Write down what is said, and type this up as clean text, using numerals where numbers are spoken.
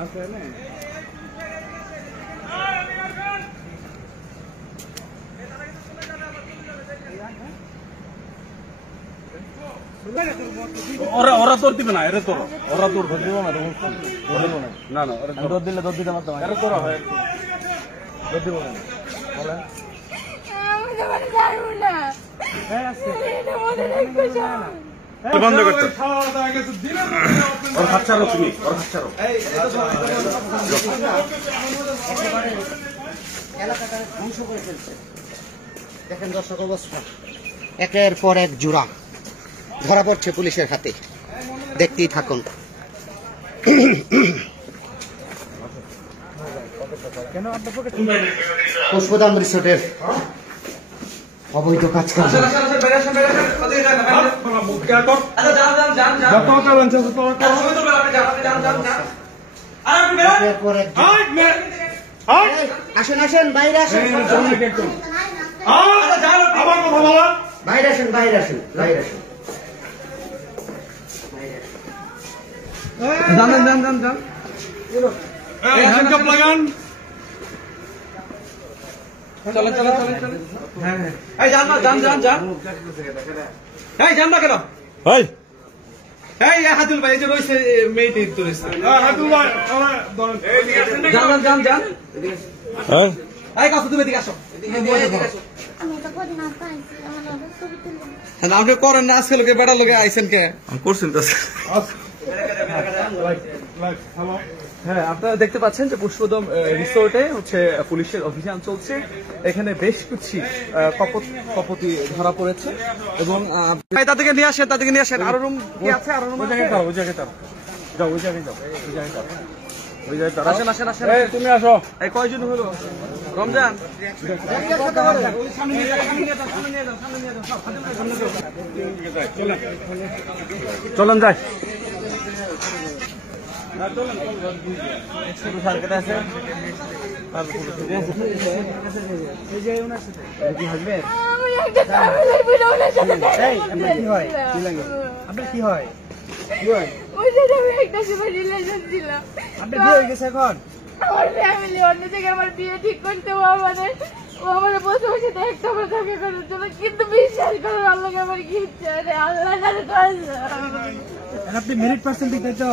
আছে না ওরা তোর দিবে না এরে তোর ওরা তোর দিব না না না ওরা তোর দিলে তোর দিতে পারতাম এরে তোর হয় তোর দিব না বলেন আমি তো মানে জানি না হ্যাঁ আছে বন্ধ করতে ওর খাচ্ছারো তুমি ওর খাচ্ছারো এলাকাটা ধ্বংস করে ফেলছে। দেখেন দর্শক অবস্থা, একের পর এক জোড়া ধরা পড়ছে পুলিশের হাতে, দেখতেই থাকুন। পুষ্পধাম রিসোর্টের অবৈধ কাজ কাজ আসেন আসেন বাইরে আসেন বাইরে আসেন বাইরে আসেন বাইরে আসেন লাগান চলেন চলেন চলেন চলেন এই যান না যান যান যান এই যান না কেন এই এই হাতুল ভাই যে রইছে মেইতে তো রইছে হাতুল ভাই যান যান যান হ্যাঁ এই কাছে তুমি এদিকে আসো আমি তো কদিন আগে আইছি আমার অবস্থা তুলে না আপনি করেন না আজকে লোকে বড় লোকে আইছেন কে আমি করছেন তো হ্যাঁ আপনারা দেখতে পাচ্ছেন যে পুষ্পদম রিসোর্টে হচ্ছে পুলিশের অভিযান চলছে। এখানে বেশ কিছু কপতি ধরা পড়েছে এবং তাদেরকে নিয়ে আসেন আরো রুম কি আছে আরো রুম ওই জায়গায় যাও ওই জায়গায় আসেন আসেন আসেন তুমি আসো এই কয়জন হলো রমজান চলেন যাই আপনার কি হয় আপনার বিয়ে হয়ে গেছে এখন আমার ফ্যামিলি অন্য থেকে আমার বিয়ে ঠিক করতে মানে ও আমার বসে বসে একটা আমার দেখা করার জন্য, কিন্তু বিশ্বাস করার আল্লাহ আমার কি ইচ্ছা আল্লাহ আপনি মেরিট পার্সেন্ট দিতে তো